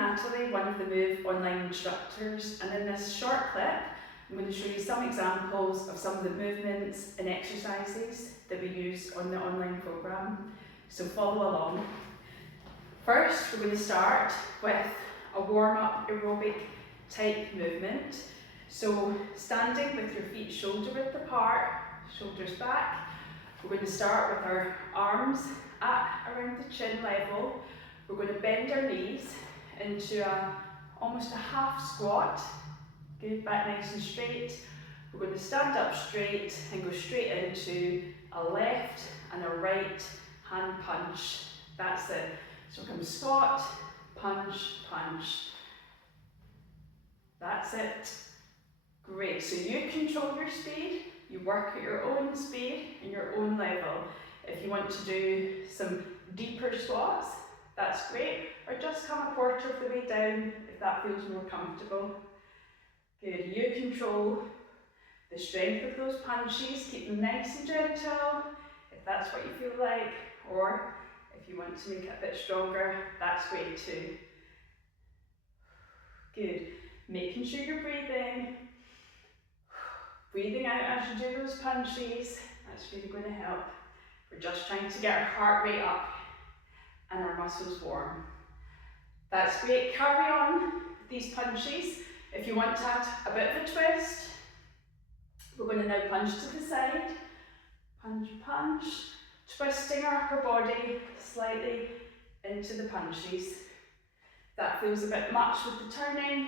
Natalie, one of the Move online instructors, and in this short clip I'm going to show you some examples of some of the movements and exercises that we use on the online programme, so follow along. First, we're going to start with a warm-up aerobic type movement. So standing with your feet shoulder width apart, shoulders back, we're going to start with our arms at around the chin level. We're going to bend our knees into almost a half squat. Good, back nice and straight. We're going to stand up straight and go straight into a left and a right hand punch. That's it. So come squat, punch, punch. That's it. Great, so you control your speed, you work at your own speed and your own level. If you want to do some deeper squats, that's great, or just come a quarter of the way down if that feels more comfortable. Good, you control the strength of those punches, keep them nice and gentle, if that's what you feel like, or if you want to make it a bit stronger, that's great too. Good, making sure you're breathing. Breathing out as you do those punches, that's really going to help. We're just trying to get our heart rate up and our muscles warm. That's great, carry on with these punches. If you want to add a bit of a twist, we're going to now punch to the side, punch, punch, twisting our upper body slightly into the punches. If that feels a bit much with the turning,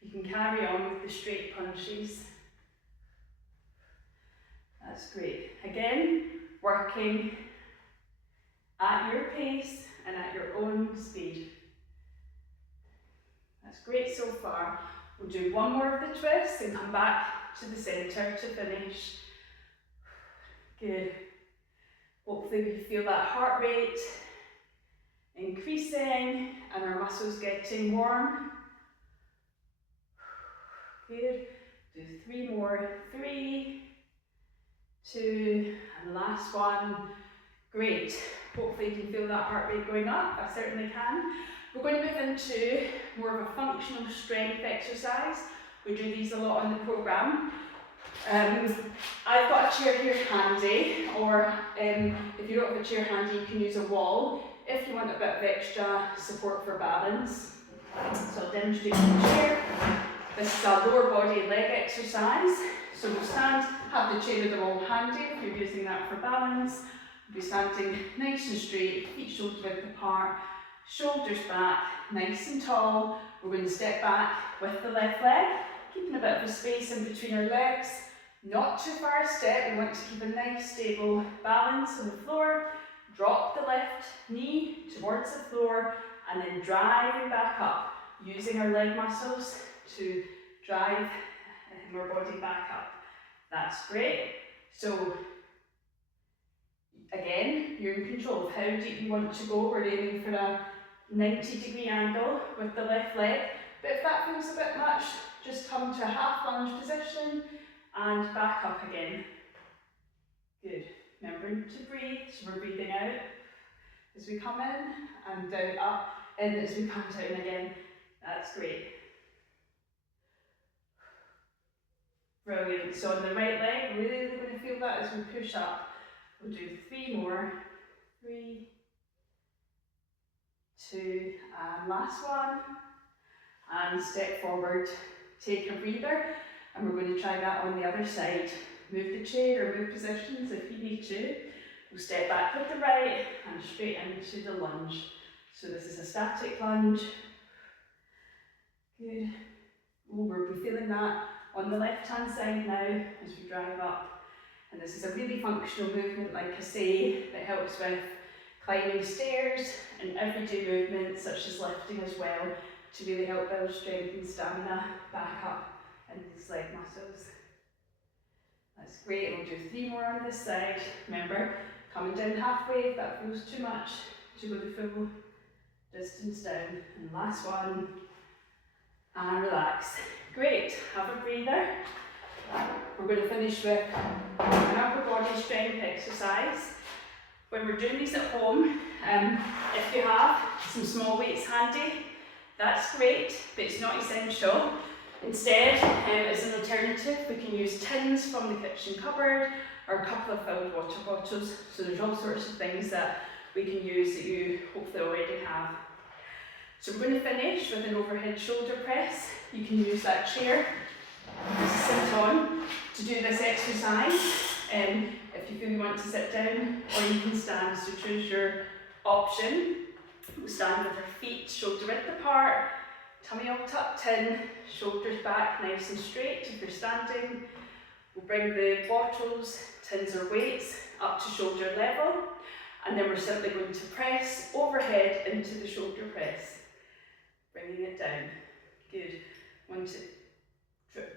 you can carry on with the straight punches. That's great. Again, working at your pace and at your own speed. That's great so far. We'll do one more of the twists and come back to the centre to finish. Good. Hopefully we feel that heart rate increasing and our muscles getting warm. Good. Do 3 more. 3, 2, and last one. Great. Hopefully you can feel that heart rate going up. I certainly can. We're going to move into more of a functional strength exercise. We do these a lot on the programme. I've got a chair here handy, or if you don't have a chair handy, you can use a wall if you want a bit of extra support for balance. So I'll demonstrate the chair. This is a lower body leg exercise. So we'll stand, have the chair with the wall handy if you're using that for balance. We'll be standing nice and straight, feet shoulder width apart, shoulders back, nice and tall. We're going to step back with the left leg, keeping a bit of a space in between our legs. Not too far a step, we want to keep a nice stable balance on the floor. Drop the left knee towards the floor and then driving back up, using our leg muscles to drive our body back up. That's great. So again, you're in control of how deep you want to go. We're aiming for a 90-degree angle with the left leg, but if that feels a bit much, just come to a half lunge position and back up again. Good. Remembering to breathe, so we're breathing out as we come in and down, up, in as we come down again. That's great. Brilliant. So on the right leg, really going to feel that as we push up. We'll do 3 more. 3, 2, and last one. And step forward, take a breather, and we're going to try that on the other side. Move the chair or move positions if you need to. We'll step back with the right and straight into the lunge. So this is a static lunge. Good. Oh, we'll be feeling that on the left hand side now as we drive up. And this is a really functional movement, like I say, that helps with climbing stairs and everyday movements such as lifting as well, to really help build strength and stamina back up in these leg muscles. That's great. We'll do 3 more on this side. Remember, coming down halfway if that feels too much to go the full distance down. And last one. And relax. Great. Have a breather. We're going to finish with an upper body strength exercise. When we're doing these at home, if you have some small weights handy, That's great, but it's not essential. Instead, as an alternative, we can use tins from the kitchen cupboard or a couple of filled water bottles. So there's all sorts of things that we can use that you hopefully already have. So we're going to finish with an overhead shoulder press. You can use that chair to sit on to do this exercise. If you feel you want to sit down, or you can stand, so choose your option. We'll stand with our feet shoulder width apart, tummy all tucked in, shoulders back nice and straight if you're standing. We'll bring the bottles, tins or weights up to shoulder level, and then we're simply going to press overhead into the shoulder press, bringing it down. Good. Want to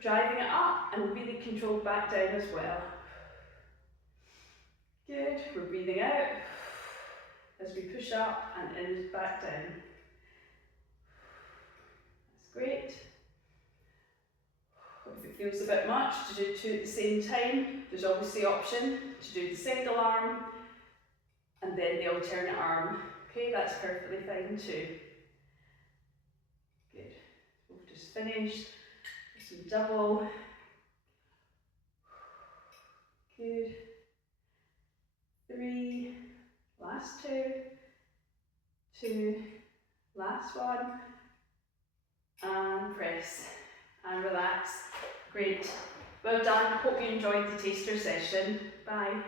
driving it up and really controlled back down as well. Good. We're breathing out as we push up and in back down. That's great. If it feels a bit much to do two at the same time, there's always the option to do the single arm and then the alternate arm. Okay, that's perfectly fine too. Good. We've just finished. Some double. Good. 3. Last 2. 2. Last 1. And press. And relax. Great. Well done. Hope you enjoyed the taster session. Bye.